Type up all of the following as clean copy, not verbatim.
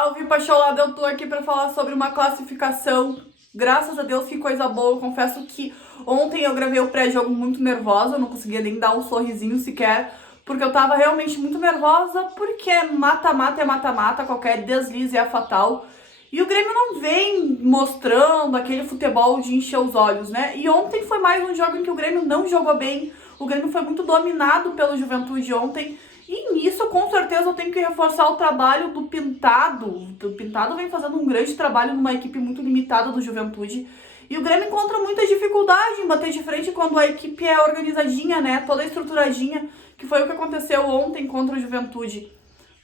Salve, Pacholada, eu tô aqui pra falar sobre uma classificação. Graças a Deus, que coisa boa. Eu confesso que ontem eu gravei o pré-jogo muito nervosa, eu não conseguia nem dar um sorrisinho sequer, porque eu tava realmente muito nervosa, porque mata-mata é mata-mata, qualquer deslize é fatal. E o Grêmio não vem mostrando aquele futebol de encher os olhos, né? E ontem foi mais um jogo em que o Grêmio não jogou bem, o Grêmio foi muito dominado pelo Juventude ontem. E nisso, com certeza, eu tenho que reforçar o trabalho do Pintado. O Pintado vem fazendo um grande trabalho numa equipe muito limitada do Juventude. E o Grêmio encontra muita dificuldade em bater de frente quando a equipe é organizadinha, né? Toda estruturadinha, que foi o que aconteceu ontem contra o Juventude.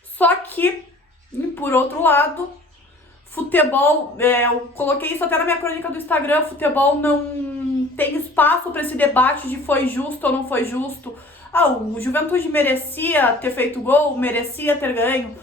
Só que, por outro lado, futebol, eu coloquei isso até na minha crônica do Instagram, futebol não tem espaço para esse debate de foi justo ou não foi justo. O Juventude merecia ter feito gol, merecia ter ganho.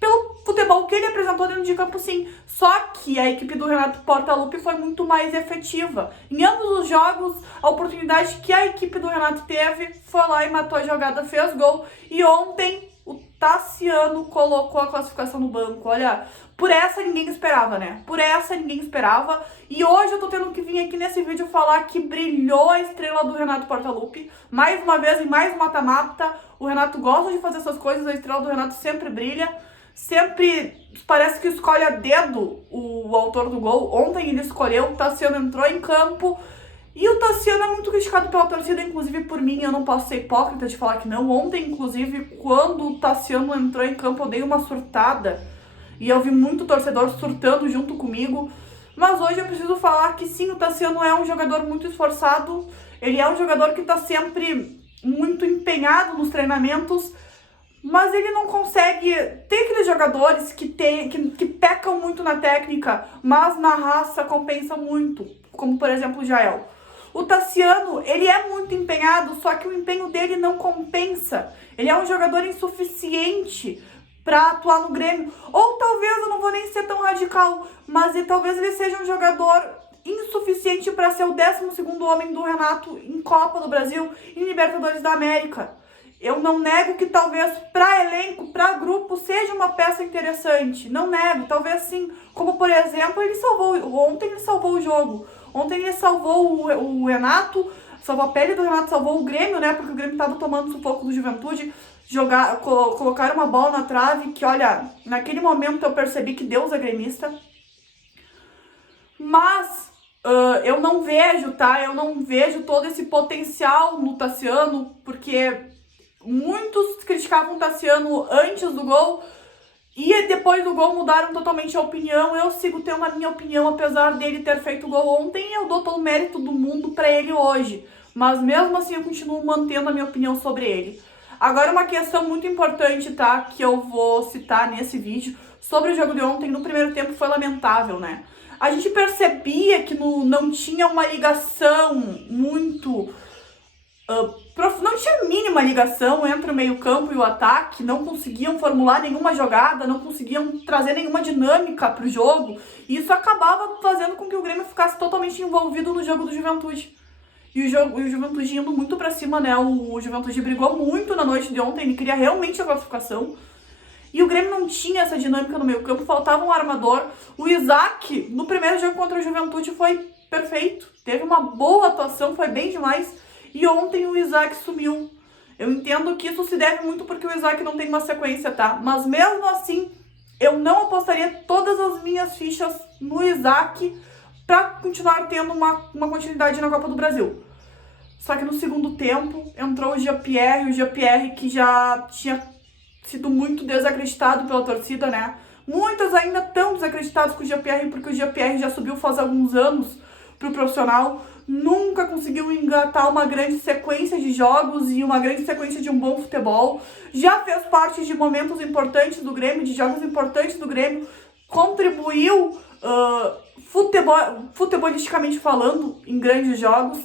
Pelo futebol que ele apresentou dentro de campo, sim. Só que a equipe do Renato Portaluppi foi muito mais efetiva. Em ambos os jogos, a oportunidade que a equipe do Renato teve, foi lá e matou a jogada, fez gol. E ontem, o Tassiano colocou a classificação no banco. Olha, por essa ninguém esperava, né? Por essa ninguém esperava. E hoje eu tô tendo que vir aqui nesse vídeo falar que brilhou a estrela do Renato Portaluppi. Mais uma vez, em mais mata-mata. O Renato gosta de fazer essas coisas, a estrela do Renato sempre brilha. Sempre parece que escolhe a dedo o autor do gol. Ontem ele escolheu, o Tassiano entrou em campo. E o Tassiano é muito criticado pela torcida, inclusive por mim, eu não posso ser hipócrita de falar que não. Ontem, inclusive, quando o Tassiano entrou em campo, eu dei uma surtada. E eu vi muito torcedor surtando junto comigo. Mas hoje eu preciso falar que sim, o Tassiano é um jogador muito esforçado. Ele é um jogador que está sempre muito empenhado nos treinamentos. Mas ele não consegue. Tem aqueles jogadores que pecam muito na técnica, mas na raça compensa muito. Como, por exemplo, o Jael. O Tassiano, ele é muito empenhado, só que o empenho dele não compensa. Ele é um jogador insuficiente para atuar no Grêmio. Ou talvez, eu não vou nem ser tão radical, mas talvez ele seja um jogador insuficiente para ser o 12º homem do Renato em Copa do Brasil e em Libertadores da América. Eu não nego que talvez para elenco, para grupo, seja uma peça interessante. Não nego, talvez sim. Como, por exemplo, ontem ele salvou o jogo. Ontem ele salvou o Renato, salvou a pele do Renato, salvou o Grêmio, né? Porque o Grêmio estava tomando sufoco do Juventude. Colocaram uma bola na trave que, olha, naquele momento eu percebi que Deus é gremista. Mas eu não vejo, tá? Eu não vejo todo esse potencial no Tassiano, porque muitos criticavam o Tassiano antes do gol e depois do gol mudaram totalmente a opinião. Eu sigo tendo a minha opinião, apesar dele ter feito o gol ontem, eu dou todo o mérito do mundo pra ele hoje. Mas mesmo assim eu continuo mantendo a minha opinião sobre ele. Agora uma questão muito importante, tá? Que eu vou citar nesse vídeo sobre o jogo de ontem. No primeiro tempo foi lamentável, né? A gente percebia que não tinha uma ligação muito... não tinha mínima ligação entre o meio-campo e o ataque, não conseguiam formular nenhuma jogada, não conseguiam trazer nenhuma dinâmica para o jogo, e isso acabava fazendo com que o Grêmio ficasse totalmente envolvido no jogo do Juventude. E o Juventude indo muito para cima, né? O Juventude brigou muito na noite de ontem, ele queria realmente a classificação. E o Grêmio não tinha essa dinâmica no meio-campo, faltava um armador. O Isaac, no primeiro jogo contra o Juventude, foi perfeito, teve uma boa atuação, foi bem demais. E ontem o Isaac sumiu. Eu entendo que isso se deve muito porque o Isaac não tem uma sequência, tá? Mas mesmo assim, eu não apostaria todas as minhas fichas no Isaac para continuar tendo uma continuidade na Copa do Brasil. Só que no segundo tempo entrou o Jean-Pierre que já tinha sido muito desacreditado pela torcida, né? Muitos ainda estão desacreditados com o Jean-Pierre porque o Jean-Pierre já subiu faz alguns anos pro profissional. Nunca conseguiu engatar uma grande sequência de jogos e uma grande sequência de um bom futebol. Já fez parte de momentos importantes do Grêmio, de jogos importantes do Grêmio. Contribuiu futebolisticamente falando em grandes jogos.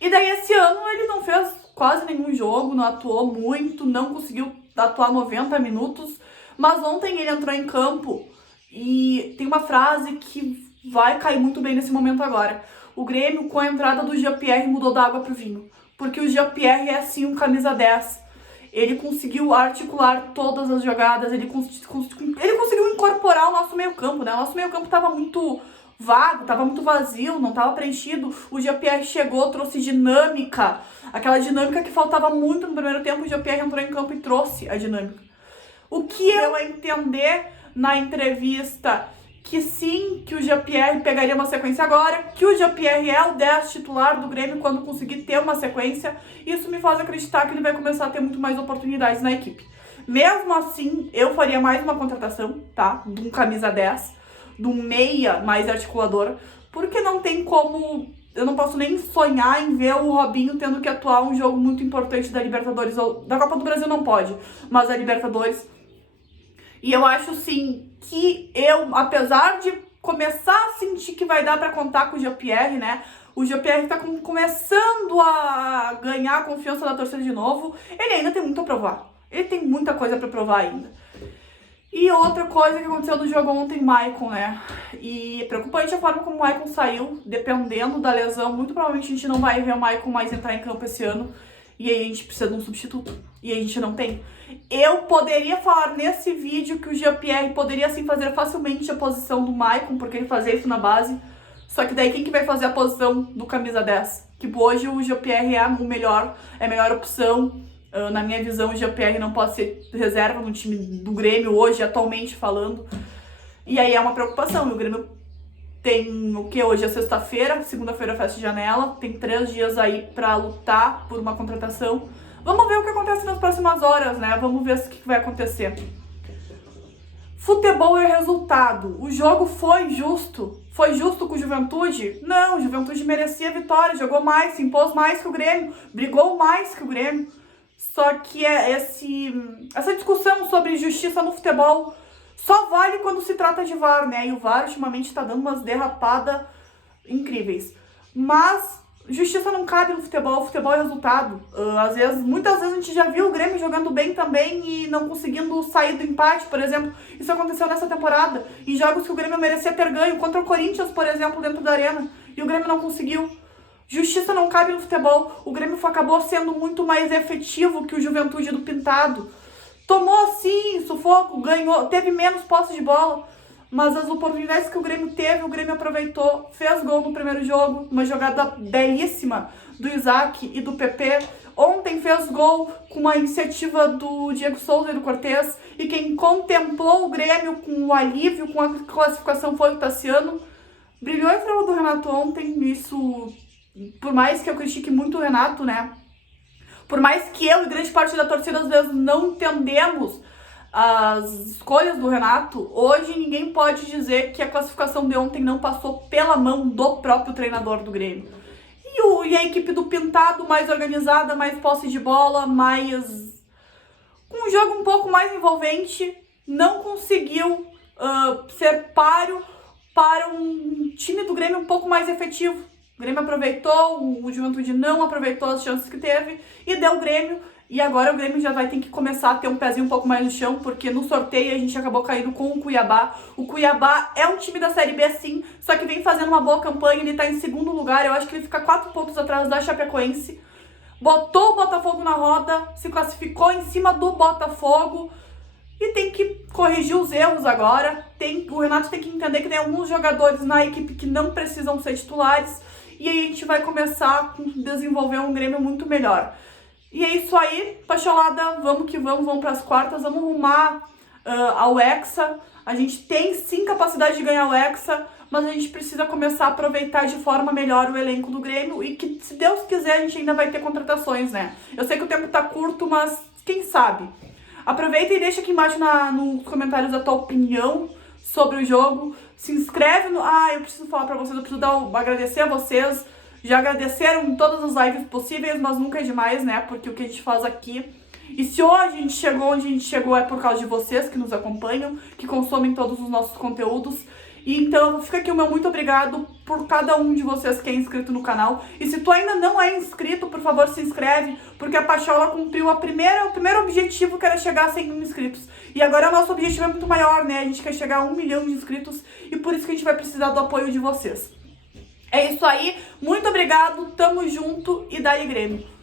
E daí esse ano ele não fez quase nenhum jogo, não atuou muito, não conseguiu atuar 90 minutos. Mas ontem ele entrou em campo e tem uma frase que vai cair muito bem nesse momento agora. O Grêmio, com a entrada do Jean-Pierre, mudou da água pro vinho. Porque o Jean-Pierre é, sim, um camisa 10. Ele conseguiu articular todas as jogadas, ele conseguiu incorporar o nosso meio campo, né? O nosso meio campo tava muito vago, tava muito vazio, não tava preenchido. O Jean-Pierre chegou, trouxe dinâmica, aquela dinâmica que faltava muito no primeiro tempo. O Jean-Pierre entrou em campo e trouxe a dinâmica. O que eu a entender na entrevista que sim, que o Jean-Pierre pegaria uma sequência agora, que o Jean-Pierre é o 10 titular do Grêmio quando conseguir ter uma sequência. Isso me faz acreditar que ele vai começar a ter muito mais oportunidades na equipe. Mesmo assim, eu faria mais uma contratação, tá? De um camisa 10, de um meia mais articulador, porque não tem como... Eu não posso nem sonhar em ver o Robinho tendo que atuar um jogo muito importante da Libertadores, ou da Copa do Brasil não pode, mas da Libertadores. E eu acho, sim, que eu, apesar de começar a sentir que vai dar pra contar com o Jean-Pierre, né? O Jean-Pierre tá começando a ganhar a confiança da torcida de novo. Ele ainda tem muito a provar. Ele tem muita coisa pra provar ainda. E outra coisa que aconteceu no jogo ontem, Maicon, né? E é preocupante a forma como o Maicon saiu, dependendo da lesão. Muito provavelmente a gente não vai ver o Maicon mais entrar em campo esse ano. E aí a gente precisa de um substituto. E a gente não tem. Eu poderia falar nesse vídeo que o Jean-Pierre poderia sim fazer facilmente a posição do Maicon, porque ele fazia isso na base. Só que daí quem que vai fazer a posição do camisa 10? Tipo, hoje o Jean-Pierre é o melhor, é a melhor opção. Na minha visão, o Jean-Pierre não pode ser reserva no time do Grêmio hoje, atualmente falando. E aí é uma preocupação. E o Grêmio tem o que? Hoje é sexta-feira, segunda-feira fecha de janela. Tem 3 dias aí pra lutar por uma contratação. Vamos ver o que acontece nas próximas horas, né? Vamos ver o que vai acontecer. Futebol é resultado. O jogo foi justo. Foi justo com o Juventude? Não, o Juventude merecia a vitória. Jogou mais, se impôs mais que o Grêmio. Brigou mais que o Grêmio. Só que essa discussão sobre justiça no futebol só vale quando se trata de VAR, né? E o VAR ultimamente tá dando umas derrapadas incríveis. Mas justiça não cabe no futebol é resultado. Muitas vezes a gente já viu o Grêmio jogando bem também e não conseguindo sair do empate, por exemplo. Isso aconteceu nessa temporada. Em jogos que o Grêmio merecia ter ganho, contra o Corinthians, por exemplo, dentro da arena. E o Grêmio não conseguiu. Justiça não cabe no futebol. O Grêmio acabou sendo muito mais efetivo que o Juventude do Pintado. Tomou sim sufoco, ganhou, teve menos posse de bola. Mas as oportunidades que o Grêmio teve, o Grêmio aproveitou. Fez gol no primeiro jogo, uma jogada belíssima do Isaac e do PP. Ontem fez gol com uma iniciativa do Diego Souza e do Cortez. E quem contemplou o Grêmio com o alívio, com a classificação foi o Tassiano. Brilhou a estrela do Renato ontem, isso... Por mais que eu critique muito o Renato, né? Por mais que eu e grande parte da torcida às vezes não entendemos as escolhas do Renato, hoje ninguém pode dizer que a classificação de ontem não passou pela mão do próprio treinador do Grêmio. E a equipe do Pintado mais organizada, mais posse de bola, com um jogo um pouco mais envolvente, não conseguiu ser páreo para um time do Grêmio um pouco mais efetivo. O Grêmio aproveitou, o Juventude não aproveitou as chances que teve e deu o Grêmio. E agora o Grêmio já vai ter que começar a ter um pezinho um pouco mais no chão, porque no sorteio a gente acabou caindo com o Cuiabá. O Cuiabá é um time da Série B sim, só que vem fazendo uma boa campanha, ele tá em segundo lugar, eu acho que ele fica 4 pontos atrás da Chapecoense. Botou o Botafogo na roda, se classificou em cima do Botafogo e tem que corrigir os erros agora. O Renato tem que entender que tem alguns jogadores na equipe que não precisam ser titulares. E aí a gente vai começar a desenvolver um Grêmio muito melhor. E é isso aí, Pacholada, vamos que vamos para as quartas, vamos rumar ao Hexa. A gente tem sim capacidade de ganhar o Hexa, mas a gente precisa começar a aproveitar de forma melhor o elenco do Grêmio e que, se Deus quiser, a gente ainda vai ter contratações, né? Eu sei que o tempo tá curto, mas quem sabe? Aproveita e deixa aqui embaixo nos comentários a tua opinião sobre o jogo. Se inscreve no... eu preciso falar pra vocês, eu preciso agradecer a vocês. Já agradeceram em todas as lives possíveis, mas nunca é demais, né? Porque o que a gente faz aqui... E se hoje a gente chegou onde a gente chegou é por causa de vocês que nos acompanham, que consomem todos os nossos conteúdos. E então fica aqui o meu muito obrigado por cada um de vocês que é inscrito no canal. E se tu ainda não é inscrito, por favor, se inscreve, porque a Pachola cumpriu o primeiro objetivo, que era chegar a 100 mil inscritos. E agora o nosso objetivo é muito maior, né? A gente quer chegar a 1 milhão de inscritos e por isso que a gente vai precisar do apoio de vocês. É isso aí, muito obrigado, tamo junto e dá-lhe Grêmio.